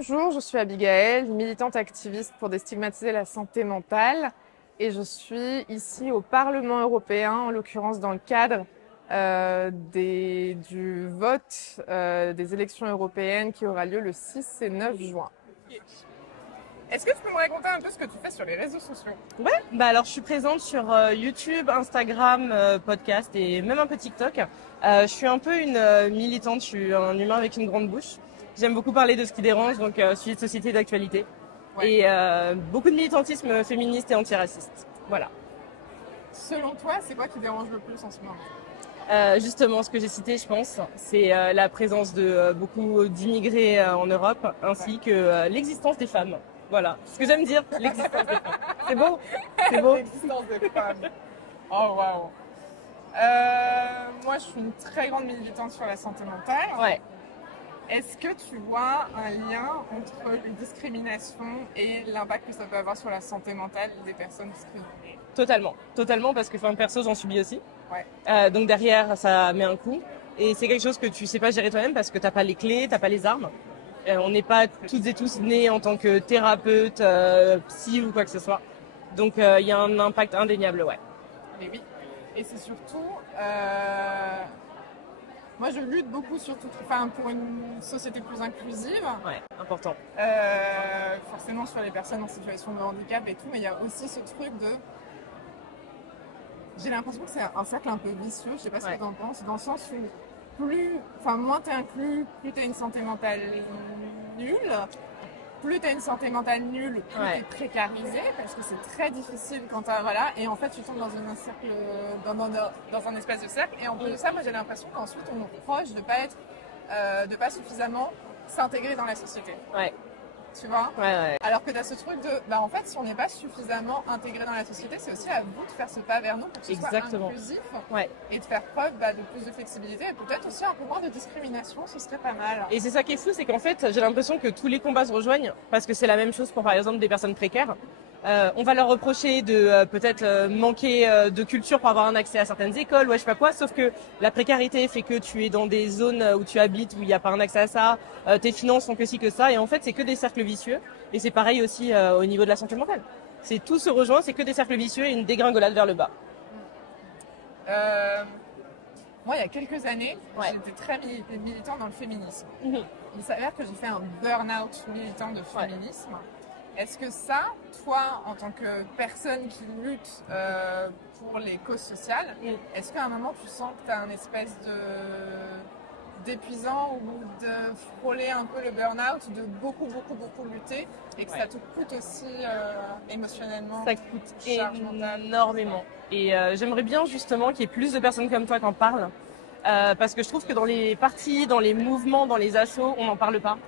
Bonjour, je suis Abigaël, militante activiste pour déstigmatiser la santé mentale et je suis ici au Parlement européen, en l'occurrence dans le cadre du vote des élections européennes qui aura lieu le 6 et 9 juin. Est-ce que tu peux me raconter un peu ce que tu fais sur les réseaux sociaux? Ouais, alors je suis présente sur YouTube, Instagram, podcast et même un peu TikTok. Je suis un peu une militante, je suis un humain avec une grande bouche. J'aime beaucoup parler de ce qui dérange, donc suivi de société d'actualité. Ouais. Et beaucoup de militantisme féministe et antiraciste. Voilà. Selon toi, c'est quoi qui dérange le plus en ce moment? Justement, ce que j'ai cité, je pense, c'est la présence de beaucoup d'immigrés en Europe, ainsi que l'existence des femmes. Voilà, ce que j'aime dire, l'existence des femmes. C'est beau, c'est beau. L'existence des femmes. Oh waouh. Moi, je suis une très grande militante sur la santé mentale. Ouais. Est-ce que tu vois un lien entre les discriminations et l'impact que ça peut avoir sur la santé mentale des personnes discriminées? Totalement, parce que perso, j'en subis aussi. Ouais. Donc derrière, ça met un coup. Et c'est quelque chose que tu sais pas gérer toi-même parce que t'as pas les clés, t'as pas les armes. On n'est pas toutes et tous nés en tant que thérapeute, psy ou quoi que ce soit. Donc il y a un impact indéniable, ouais. Mais oui. Et c'est surtout, moi je lutte beaucoup pour une société plus inclusive. Ouais, important. Forcément sur les personnes en situation de handicap et tout, mais il y a aussi ce truc de... J'ai l'impression que c'est un cercle un peu vicieux, je sais pas ce que tu en penses, dans le sens où moins t'es inclus, plus t'as une santé mentale nulle. Plus tu as une santé mentale nulle, plus tu es précarisé, parce que c'est très difficile quand tu voilà, et en fait tu tombes dans un cercle, dans un espèce de cercle, et en plus de ça, moi j'ai l'impression qu'ensuite on nous reproche de pas suffisamment s'intégrer dans la société. Ouais. Tu vois? Ouais. Alors que tu as ce truc de, en fait, si on n'est pas suffisamment intégré dans la société, c'est aussi à vous de faire ce pas vers nous pour que ce soit inclusif et de faire preuve de plus de flexibilité et peut-être aussi un peu moins de discrimination, ce serait pas mal. Et c'est ça qui est fou, c'est qu'en fait, j'ai l'impression que tous les combats se rejoignent parce que c'est la même chose pour, par exemple, des personnes précaires. On va leur reprocher de peut-être manquer de culture pour avoir un accès à certaines écoles, je sais pas quoi, sauf que la précarité fait que tu es dans des zones où tu habites où il n'y a pas un accès à ça, tes finances sont que ci que ça, et en fait c'est que des cercles vicieux, et c'est pareil aussi au niveau de la santé mentale. C'est tout se rejoint, c'est que des cercles vicieux et une dégringolade vers le bas. Moi, il y a quelques années, j'étais très militant dans le féminisme. Il s'avère que j'ai fait un burn-out militant de féminisme. Est-ce que ça, toi, en tant que personne qui lutte pour les causes sociales, est-ce qu'à un moment tu sens que tu as un espèce d'épuisant ou de frôler un peu le burn-out, de beaucoup lutter et que ça te coûte aussi émotionnellement? Ça coûte énormément. Et j'aimerais bien justement qu'il y ait plus de personnes comme toi qui en parlent. Parce que je trouve que dans les partis, dans les mouvements, dans les assos, on n'en parle pas.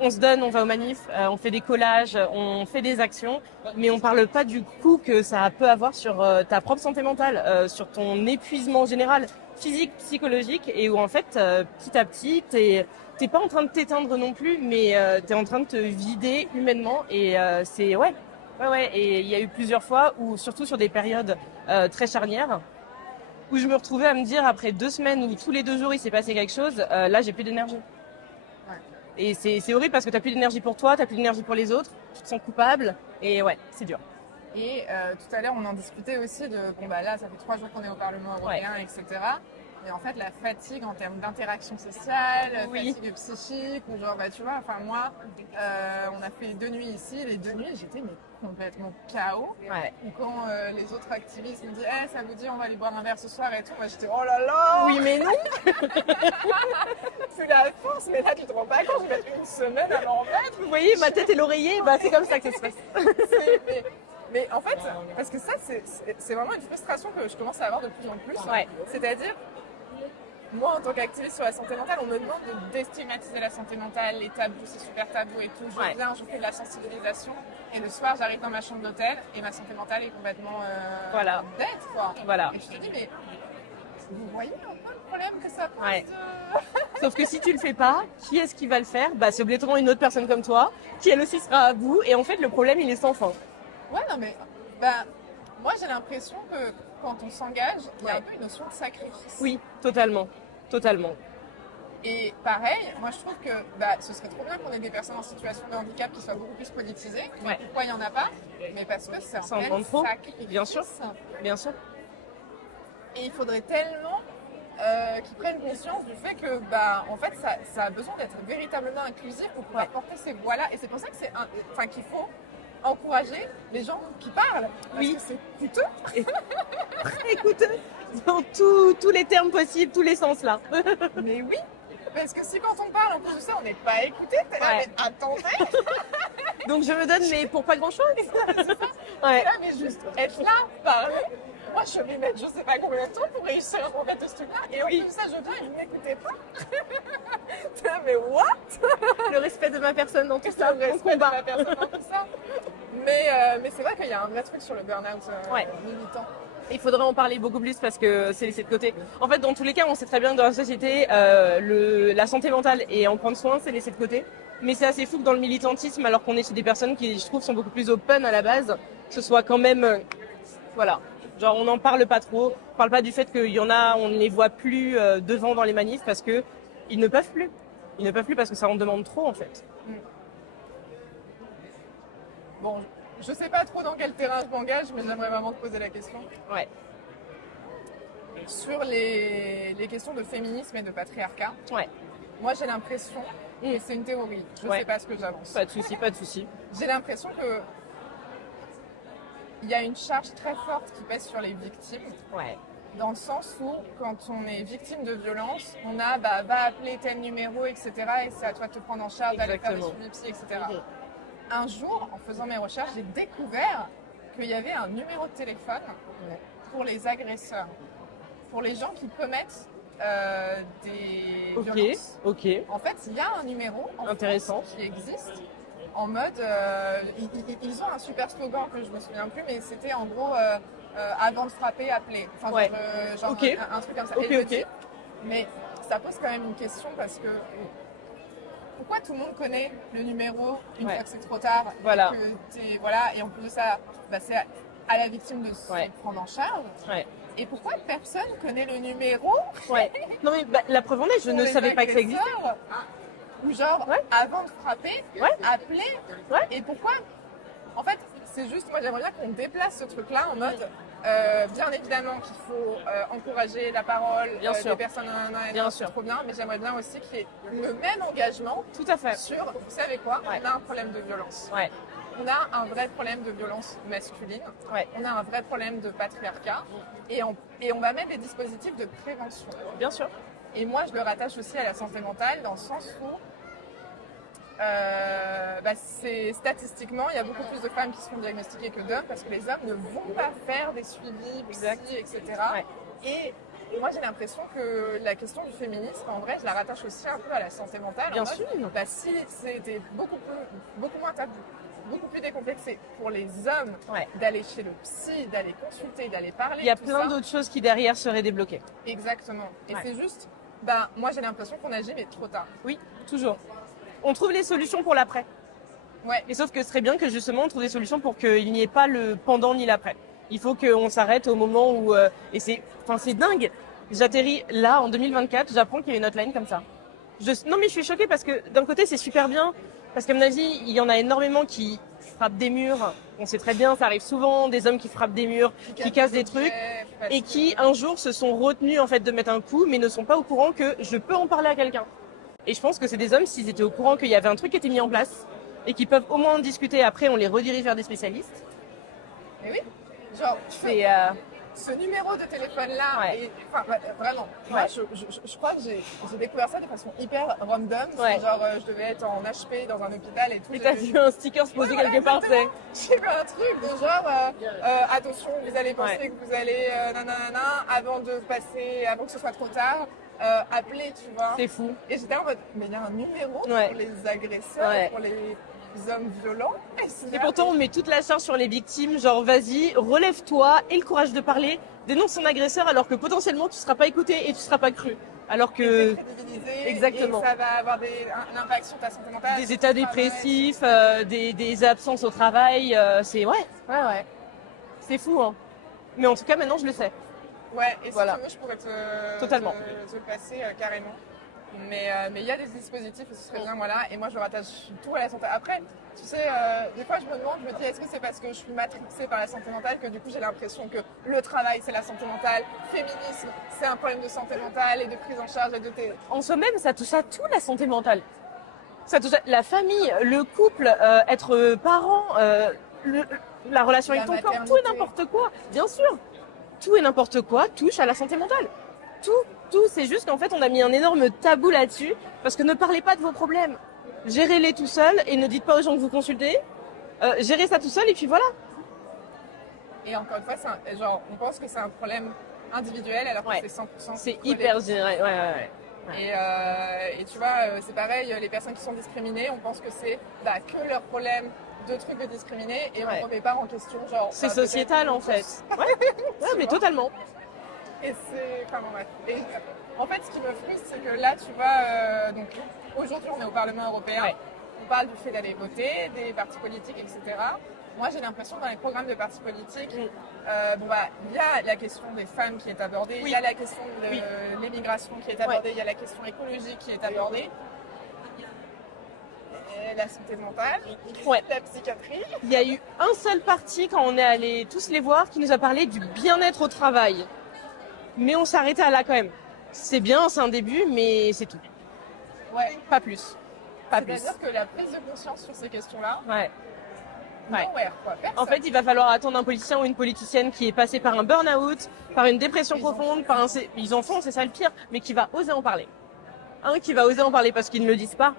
On se donne, on va aux manifs, on fait des collages, on fait des actions, mais on parle pas du coup que ça peut avoir sur ta propre santé mentale, sur ton épuisement général, physique, psychologique, et où en fait, petit à petit, t'es pas en train de t'éteindre non plus, mais t'es en train de te vider humainement, et c'est ouais, et il y a eu plusieurs fois où, surtout sur des périodes très charnières, où je me retrouvais à me dire après 2 semaines où tous les 2 jours il s'est passé quelque chose, là j'ai plus d'énergie. Et c'est horrible parce que t'as plus d'énergie pour toi, t'as plus d'énergie pour les autres, tu te sens coupable, et ouais, c'est dur. Et tout à l'heure, on en discutait aussi de, là, ça fait 3 jours qu'on est au Parlement européen, etc. Et en fait, la fatigue en termes d'interaction sociale, fatigue psychique, ou genre, tu vois, moi, on a fait 2 nuits ici, les 2 nuits, j'étais complètement KO. Ou quand les autres activistes me disent, ça vous dit, on va aller boire un verre ce soir et tout, moi j'étais, oh là là! Oui, mais non! C'est la force, mais là, tu te rends pas compte, je vais mettre une semaine à m'en remettre. Vous voyez, ma tête et l'oreiller, c'est comme ça que ça se passe. Mais en fait, parce que ça, c'est vraiment une frustration que je commence à avoir de plus en plus. C'est-à-dire, moi, en tant qu'activiste sur la santé mentale, on me demande de déstigmatiser la santé mentale, les tabous, c'est super tabou et tout. Je viens, je fais de la sensibilisation, et le soir, j'arrive dans ma chambre d'hôtel, et ma santé mentale est complètement bête, quoi. Voilà. Et je te dis, mais vous voyez un peu le problème que ça pose Sauf que si tu le fais pas, qui est-ce qui va le faire? C'est obligatoirement une autre personne comme toi, qui elle aussi sera à bout, et en fait, le problème, il est sans fin. Ouais, non, mais moi, j'ai l'impression que quand on s'engage, il y a un peu une notion de sacrifice. Oui, totalement. Et pareil, moi je trouve que ce serait trop bien qu'on ait des personnes en situation de handicap qui soient beaucoup plus politisées. Mais pourquoi il n'y en a pas? Mais parce que c'est un tel sacrifice. Bien sûr. Bien sûr. Et il faudrait tellement qu'ils prennent conscience du fait que en fait ça a besoin d'être véritablement inclusif pour pouvoir porter ces voix-là. Et c'est pour ça que qu'il faut encourager les gens qui parlent. Parce que c'est coûteux. Très coûteux. Dans tous les termes possibles, tous les sens là. Mais oui. Parce que si quand on parle en plus de ça, on n'est pas écouté, t'es là, mais attendez. Donc je me donne, mais pour pas grand-chose. C'est ça. Là, mais juste être là, parler. Moi, je vais mettre je sais pas combien de temps pour réussir à me mettre ce truc-là. Et au lieu de ça, je viens et vous m'écoutez pas. T'es là, mais what? Le respect de ma personne dans tout ça. Le respect de ma personne dans tout ça. Mais c'est vrai qu'il y a un vrai truc sur le burn-out militant. Il faudrait en parler beaucoup plus parce que c'est laissé de côté. En fait, dans tous les cas, on sait très bien que dans la société, la santé mentale et en prendre soin, c'est laissé de côté. Mais c'est assez fou que dans le militantisme, alors qu'on est chez des personnes qui, je trouve, sont beaucoup plus open à la base, ce soit quand même, voilà. Genre, on n'en parle pas trop. On parle pas du fait qu'il y en a, on ne les voit plus devant dans les manifs parce que ils ne peuvent plus. Ils ne peuvent plus parce que ça en demande trop, en fait. Bon. Je sais pas trop dans quel terrain je m'engage, mais j'aimerais vraiment te poser la question. Ouais. Sur les questions de féminisme et de patriarcat. Ouais. Moi, j'ai l'impression, et c'est une théorie, je sais pas ce que j'avance. Pas de souci, pas de souci. J'ai l'impression que il y a une charge très forte qui pèse sur les victimes. Ouais. Dans le sens où, quand on est victime de violence, on a va appeler tel numéro, etc. Et c'est à toi de te prendre en charge, d'aller faire des suivis psy, etc. Un jour, en faisant mes recherches, j'ai découvert qu'il y avait un numéro de téléphone pour les agresseurs, pour les gens qui commettent des violences. Ok. En fait, il y a un numéro intéressant qui existe en mode... ils ont un super slogan que je me souviens plus, mais c'était en gros avant de frapper, appeler. Enfin, genre un truc comme ça. Mais ça pose quand même une question parce que... Pourquoi tout le monde connaît le numéro une fois que c'est trop tard et en plus de ça, c'est à la victime de se prendre en charge. Et pourquoi personne connaît le numéro Non mais la preuve en est, je ne savais pas que ça existait. Ou genre, avant de frapper, appeler. Et pourquoi? En fait, c'est juste, moi j'aimerais bien qu'on déplace ce truc-là en mode... bien évidemment qu'il faut encourager la parole des personnes c'est trop bien, mais j'aimerais bien aussi qu'il y ait le même engagement sur, vous savez quoi, on a un problème de violence. On a un vrai problème de violence masculine, on a un vrai problème de patriarcat et on va mettre des dispositifs de prévention. Bien sûr. Et moi je le rattache aussi à la santé mentale dans le sens où c'est statistiquement, il y a beaucoup plus de femmes qui se font diagnostiquer que d'hommes parce que les hommes ne vont pas faire des suivis, psy, etc. Et moi, j'ai l'impression que la question du féminisme, en vrai, je la rattache aussi un peu à la santé mentale. Bien sûr. Si c'était beaucoup moins tabou, beaucoup plus décomplexé pour les hommes d'aller chez le psy, d'aller consulter, d'aller parler. Il y a plein d'autres choses qui derrière seraient débloquées. Exactement. Et c'est juste, moi, j'ai l'impression qu'on agit, mais trop tard. Oui, toujours. On trouve les solutions pour l'après. Et sauf que ce serait bien que justement on trouve des solutions pour qu'il n'y ait pas le pendant ni l'après. Il faut qu'on s'arrête au moment où... et c'est dingue. J'atterris là en 2024, j'apprends qu'il y a une hotline comme ça. Non mais je suis choquée parce que d'un côté c'est super bien. Parce qu'à mon avis, il y en a énormément qui frappent des murs. On sait très bien, ça arrive souvent, des hommes qui frappent des murs, qui cassent des trucs. Et qui un jour se sont retenus en fait de mettre un coup, mais ne sont pas au courant que je peux en parler à quelqu'un. Et je pense que c'est des hommes, s'ils étaient au courant qu'il y avait un truc qui était mis en place et qu'ils peuvent au moins en discuter, après on les redirige vers des spécialistes. Mais oui, genre, ce numéro de téléphone-là, vraiment, moi je crois que j'ai découvert ça de façon hyper random. Genre, je devais être en HP dans un hôpital et tout. Et t'as vu un sticker se poser quelque part, c'est... J'ai vu un truc de genre, attention, vous allez penser que vous allez avant que ce soit trop tard. Appeler, tu vois. C'est fou. Et j'étais en mode, mais il y a un numéro pour les agresseurs, pour les hommes violents. Et pourtant, on met toute la charge sur les victimes, genre vas-y, relève-toi, aie le courage de parler, dénonce son agresseur alors que potentiellement tu ne seras pas écouté et tu ne seras pas cru. Alors que... Exactement. Et ça va avoir un impact sur ta santé mentale. Des états dépressifs, des absences au travail, c'est... Ouais. C'est fou, hein. Mais en tout cas, maintenant, je le sais. Ouais, et si tu veux, je pourrais te le passer carrément. Mais il y a des dispositifs et ce serait bien, voilà. Et moi, je rattache tout à la santé. Après, tu sais, des fois, je me dis, est-ce que c'est parce que je suis matrixée par la santé mentale que du coup, j'ai l'impression que le travail, c'est la santé mentale, féminisme, c'est un problème de santé mentale et de prise en charge et de tes... En soi-même, ça touche à tout, la santé mentale. Ça touche à la famille, le couple, être parent, la relation avec ton corps, tout et n'importe quoi. Bien sûr, tout et n'importe quoi touche à la santé mentale. Tout, c'est juste qu'en fait, on a mis un énorme tabou là-dessus, parce que ne parlez pas de vos problèmes. Gérez-les tout seul et ne dites pas aux gens que vous consultez. Gérez ça tout seul et puis voilà. Et encore une fois, on pense que c'est un problème individuel alors que c'est 100% c'est hyper généré, ouais. Et tu vois, c'est pareil, les personnes qui sont discriminées, on pense que c'est que leur problème de trucs de discriminés et on ne remet pas en question. C'est sociétal en fait. Ouais, mais totalement. Et c'est... Enfin bon, bref. Et en fait, ce qui me frustre, c'est que là, tu vois, donc aujourd'hui, on est au Parlement européen. Ouais. On parle du fait d'aller voter, des partis politiques, etc. Moi, j'ai l'impression que dans les programmes de partis politiques, il y a la question des femmes qui est abordée, il y a la question de l'immigration qui est abordée, il y a la question écologique qui est abordée. Et la santé mentale, la psychiatrie. Il y a eu un seul parti, quand on est allés tous les voir, qui nous a parlé du bien-être au travail. Mais on s'est arrêté à là quand même. C'est bien, c'est un début, mais c'est tout. Ouais. Pas plus. C'est-à-dire que la prise de conscience sur ces questions-là, en fait, il va falloir attendre un politicien ou une politicienne qui est passé par un burn-out, par une dépression profonde, ils en font, c'est ça le pire, mais qui va oser en parler. Qui va oser en parler parce qu'ils ne le disent pas.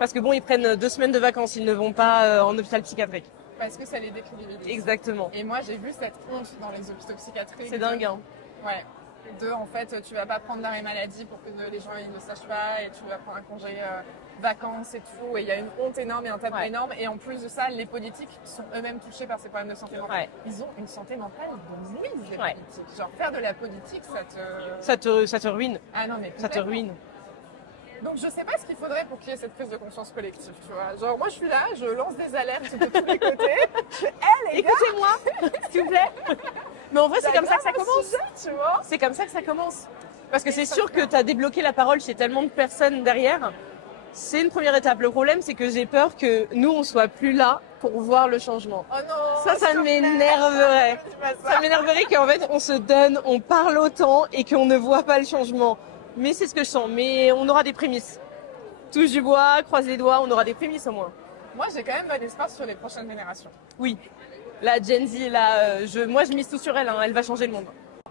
Parce que bon, ils prennent 2 semaines de vacances, ils ne vont pas en hôpital psychiatrique. Parce que ça les décrédibilise. Exactement. Et moi, j'ai vu cette honte dans les hôpitaux psychiatriques. C'est dingue, hein. Ouais. En fait, tu vas pas prendre l'arrêt maladie pour que les gens ils ne sachent pas et tu vas prendre un congé vacances et tout. Et il y a une honte énorme et un tabou énorme. Et en plus de ça, les politiques sont eux-mêmes touchés par ces problèmes de santé mentale. Ils ont une santé mentale de nuise, les politiques. Genre, faire de la politique, ça te ruine. Ah non, mais ça te ruine. Donc je sais pas ce qu'il faudrait pour qu'il y ait cette prise de conscience collective, tu vois. Genre moi je suis là, je lance des alertes de tous les côtés. Écoutez-moi, s'il vous plaît. Mais en vrai c'est comme ça que ça commence. Tu vois. C'est comme ça que ça commence. Parce que c'est sûr que tu as débloqué la parole chez tellement de personnes derrière. C'est une première étape. Le problème c'est que j'ai peur que nous on soit plus là pour voir le changement. Oh non. Ça m'énerverait. Ça m'énerverait qu'en fait on se donne, on parle autant et qu'on ne voit pas le changement. Mais c'est ce que je sens. Mais on aura des prémices. Touche du bois, croise les doigts, on aura des prémices au moins. Moi, j'ai quand même bon espoir sur les prochaines générations. Oui. La Gen Z, là, moi, je mise tout sur elle. Hein, elle va changer le monde.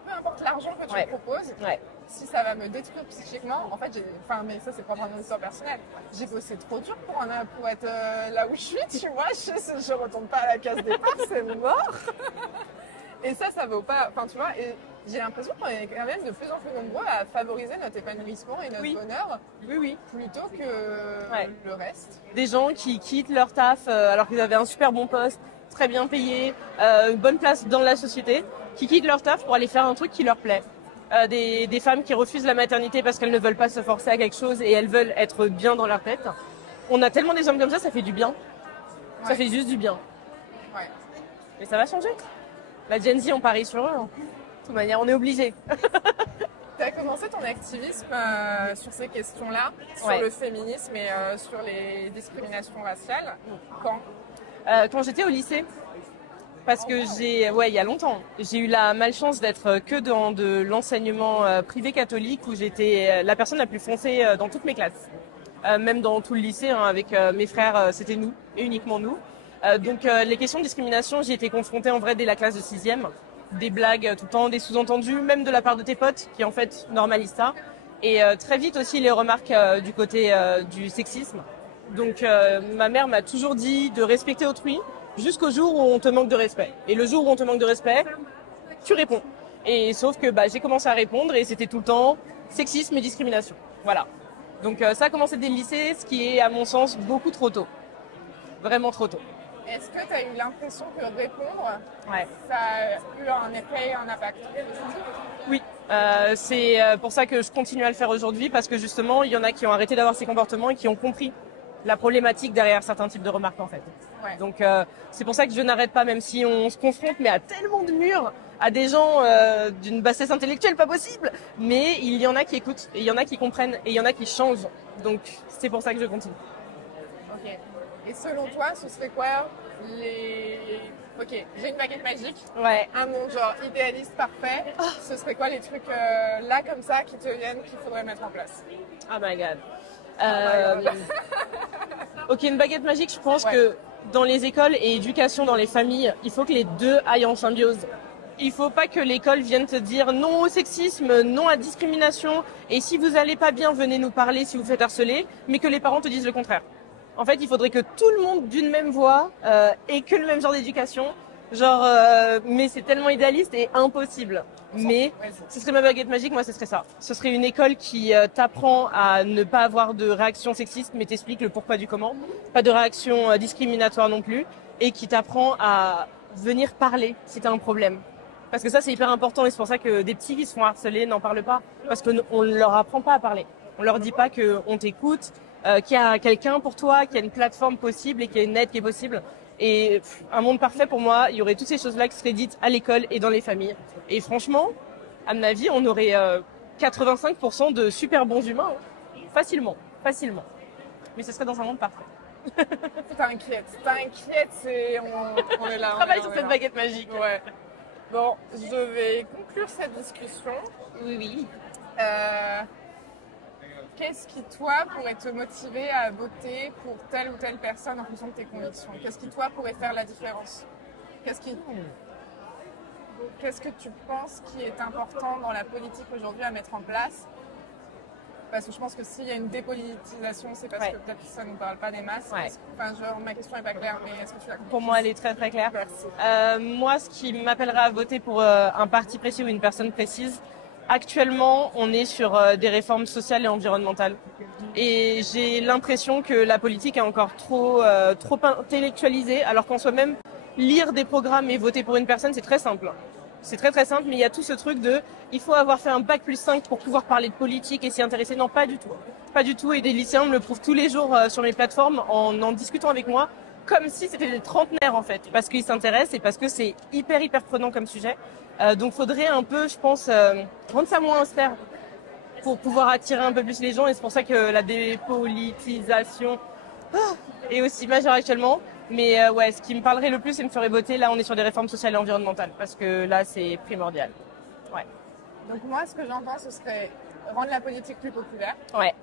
Peu importe l'argent que tu me proposes, si ça va me détruire psychiquement, en fait, mais ça, c'est pas vraiment une histoire personnelle. J'ai bossé trop dur pour être là où je suis, tu vois. Je retourne pas à la case départ, c'est mort. Et ça vaut pas... Enfin, tu vois... J'ai l'impression qu'on est quand même de plus en plus nombreux à favoriser notre épanouissement et notre bonheur plutôt que le reste. Des gens qui quittent leur taf alors qu'ils avaient un super bon poste, très bien payé, une bonne place dans la société, qui quittent leur taf pour aller faire un truc qui leur plaît. Des femmes qui refusent la maternité parce qu'elles ne veulent pas se forcer à quelque chose et elles veulent être bien dans leur tête. On a tellement des hommes comme ça fait du bien. Ça fait juste du bien. Ouais. Mais ça va changer. La Gen Z, on parie sur eux. Hein. De toute manière, on est obligé. Tu as commencé ton activisme sur ces questions-là, sur le féminisme et sur les discriminations raciales. Quand j'étais au lycée. Parce que il y a longtemps, j'ai eu la malchance d'être que dans de l'enseignement privé catholique où j'étais la personne la plus foncée dans toutes mes classes. Même dans tout le lycée, avec mes frères, c'était nous, et uniquement nous. Donc les questions de discrimination, j'y étais confrontée en vrai dès la classe de 6e. Des blagues tout le temps, des sous-entendus, même de la part de tes potes qui en fait normalisent ça. Et très vite aussi les remarques du côté du sexisme. Donc ma mère m'a toujours dit de respecter autrui jusqu'au jour où on te manque de respect. Et le jour où on te manque de respect, tu réponds. Et sauf que j'ai commencé à répondre et c'était tout le temps sexisme et discrimination. Voilà. Donc ça a commencé dès le lycée, ce qui est à mon sens beaucoup trop tôt. Vraiment trop tôt. Est-ce que tu as eu l'impression que répondre, ça a eu un effet, un impact? Oui, c'est pour ça que je continue à le faire aujourd'hui parce que justement, il y en a qui ont arrêté d'avoir ces comportements et qui ont compris la problématique derrière certains types de remarques en fait. Ouais. Donc c'est pour ça que je n'arrête pas, même si on se confronte mais à tellement de murs, à des gens d'une bassesse intellectuelle pas possible, mais il y en a qui écoutent, et il y en a qui comprennent, et il y en a qui changent. Donc c'est pour ça que je continue. Ok. Et selon toi, ce serait quoi les... Ok, j'ai une baguette magique, Ouais. un monde genre idéaliste parfait. Ce serait quoi les trucs là comme ça qui te viennent qu'il faudrait mettre en place? Oh my god. my God. Ok, une baguette magique, je pense Ouais. que dans les écoles et éducation dans les familles, il faut que les deux aillent en symbiose. Il faut pas que l'école vienne te dire non au sexisme, non à la discrimination, et si vous allez pas bien, venez nous parler si vous faites harceler, mais que les parents te disent le contraire. En fait, il faudrait que tout le monde d'une même voix ait que le même genre d'éducation. Mais c'est tellement idéaliste et impossible. Mais Ouais, ce serait ma baguette magique, moi ce serait ça. Ce serait une école qui t'apprend à ne pas avoir de réaction sexiste, mais t'explique le pourquoi du comment. Pas de réaction discriminatoire non plus. Et qui t'apprend à venir parler si t'as un problème. Parce que ça c'est hyper important et c'est pour ça que des petits qui se font harceler n'en parlent pas. Parce qu'on ne leur apprend pas à parler. On leur dit pas qu'on t'écoute, qu'il y a quelqu'un pour toi, qu'il y a une plateforme possible et qu'il y a une aide qui est possible. Et un monde parfait, pour moi, il y aurait toutes ces choses-là qui seraient dites à l'école et dans les familles. Et franchement, à mon avis, on aurait 85% de super bons humains. Hein. Facilement, facilement. Mais ce serait dans un monde parfait. T'inquiète, on est là. Travaille on sur est cette là. baguette magique. Ouais. Bon, je vais conclure cette discussion. Oui, oui. Qu'est-ce qui, toi, pourrait te motiver à voter pour telle ou telle personne en fonction de tes convictions? Qu'est-ce qui, toi, pourrait faire la différence? Qu'est-ce que tu penses qui est important dans la politique aujourd'hui à mettre en place? Parce que je pense que s'il y a une dépolitisation, c'est parce que peut-être ça ne nous parle pas des masses. Ouais. Ma question n'est pas claire, mais est-ce que tu l'as compris? Pour moi, elle est très très claire. Merci. Moi, ce qui m'appellerait à voter pour un parti précis ou une personne précise, actuellement, on est sur des réformes sociales et environnementales. Et j'ai l'impression que la politique est encore trop intellectualisée, alors qu'en soi-même, lire des programmes et voter pour une personne, c'est très simple. C'est très très simple, mais il y a tout ce truc de il faut avoir fait un bac plus 5 pour pouvoir parler de politique et s'y intéresser. Non, pas du tout. Pas du tout, et des lycéens me le prouvent tous les jours sur mes plateformes en discutant avec moi, comme si c'était des trentenaires en fait, parce qu'ils s'intéressent et parce que c'est hyper prenant comme sujet. Donc faudrait un peu, je pense, rendre ça moins austère pour pouvoir attirer un peu plus les gens, et c'est pour ça que la dépolitisation est aussi majeure actuellement. Mais ouais, ce qui me parlerait le plus et me ferait voter, là on est sur des réformes sociales et environnementales, parce que là c'est primordial. Ouais. Donc moi, ce que j'entends, ce serait rendre la politique plus populaire Ouais.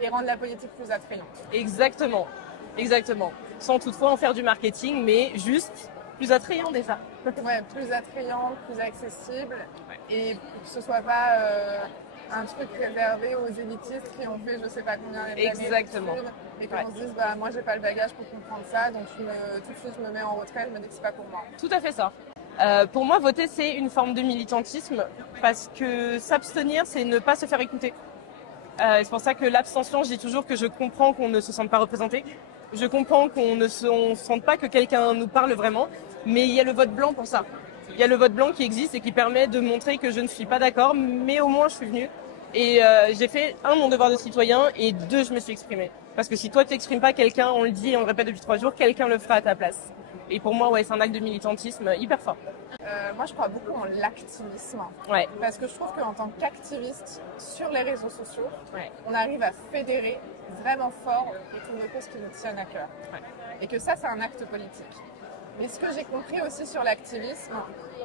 et rendre la politique plus attrayante. Exactement. Sans toutefois en faire du marketing, mais juste plus attrayant déjà. Ouais, plus attrayant, plus accessible, et que ce soit pas un truc réservé aux élitistes qui ont fait je sais pas combien d'années Exactement. d'études, et qu'on se dise moi j'ai pas le bagage pour comprendre ça, donc tout de suite je me mets en retrait, je me dis que c'est pas pour moi. Tout à fait ça. Pour moi, voter, c'est une forme de militantisme, parce que s'abstenir, c'est ne pas se faire écouter. C'est pour ça que l'abstention, je dis toujours que je comprends qu'on ne se sente pas représenté. Je comprends qu'on ne sente pas que quelqu'un nous parle vraiment, mais il y a le vote blanc pour ça. Il y a le vote blanc qui existe et qui permet de montrer que je ne suis pas d'accord, mais au moins je suis venue. Et j'ai fait, mon devoir de citoyen, et 2, je me suis exprimée. Parce que si toi tu t'exprimes pas, quelqu'un, on le dit et on le répète depuis 3 jours, quelqu'un le fera à ta place. Et pour moi, ouais, c'est un acte de militantisme hyper fort. Moi je crois beaucoup en l'activisme, Ouais. parce que je trouve qu'en tant qu'activiste sur les réseaux sociaux, Ouais. on arrive à fédérer vraiment fort autour de causes qui nous tiennent à cœur. Ouais. Et que ça, c'est un acte politique. Mais ce que j'ai compris aussi sur l'activisme,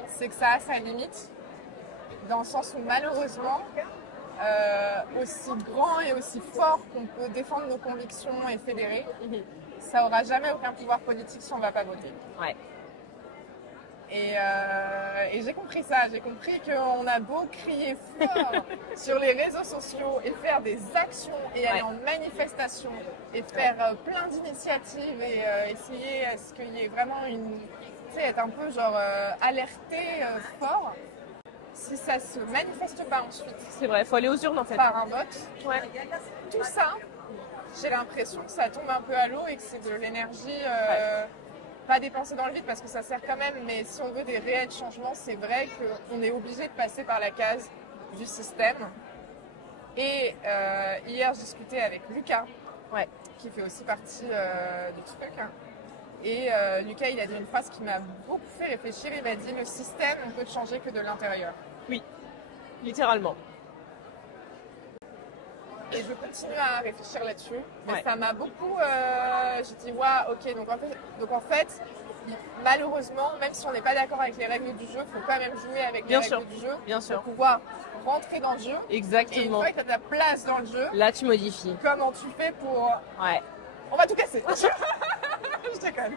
c'est que ça a sa limite, dans le sens où malheureusement, aussi grand et aussi fort qu'on peut défendre nos convictions et fédérer, ça n'aura jamais aucun pouvoir politique si on ne va pas voter. Ouais. Et j'ai compris ça, j'ai compris qu'on a beau crier fort sur les réseaux sociaux et faire des actions et aller en manifestation et faire plein d'initiatives et essayer à ce qu'il y ait vraiment être un peu alerté fort, si ça se manifeste pas ensuite. C'est vrai, il faut aller aux urnes en fait. Par un vote, Ouais. tout ça, j'ai l'impression que ça tombe un peu à l'eau et que c'est de l'énergie pas dépensée dans le vide, parce que ça sert quand même, mais si on veut des réels changements, c'est vrai qu'on est obligé de passer par la case du système. Et hier, je discutais avec Lucas, Ouais. qui fait aussi partie du truc. Hein. Et Lucas, il a dit une phrase qui m'a beaucoup fait réfléchir. Il m'a dit le système ne peut changer que de l'intérieur. Oui, littéralement. Et je continue à réfléchir là-dessus. Ouais. Et ça m'a beaucoup. J'ai dit, ouais, ok, donc en fait, malheureusement, même si on n'est pas d'accord avec les règles du jeu, il faut quand même jouer avec les règles du jeu Bien sûr. pour pouvoir rentrer dans le jeu. Exactement. Et une fois que tu as ta place dans le jeu, là tu modifies. Comment tu fais pour. Ouais. On va tout casser. Je déconne.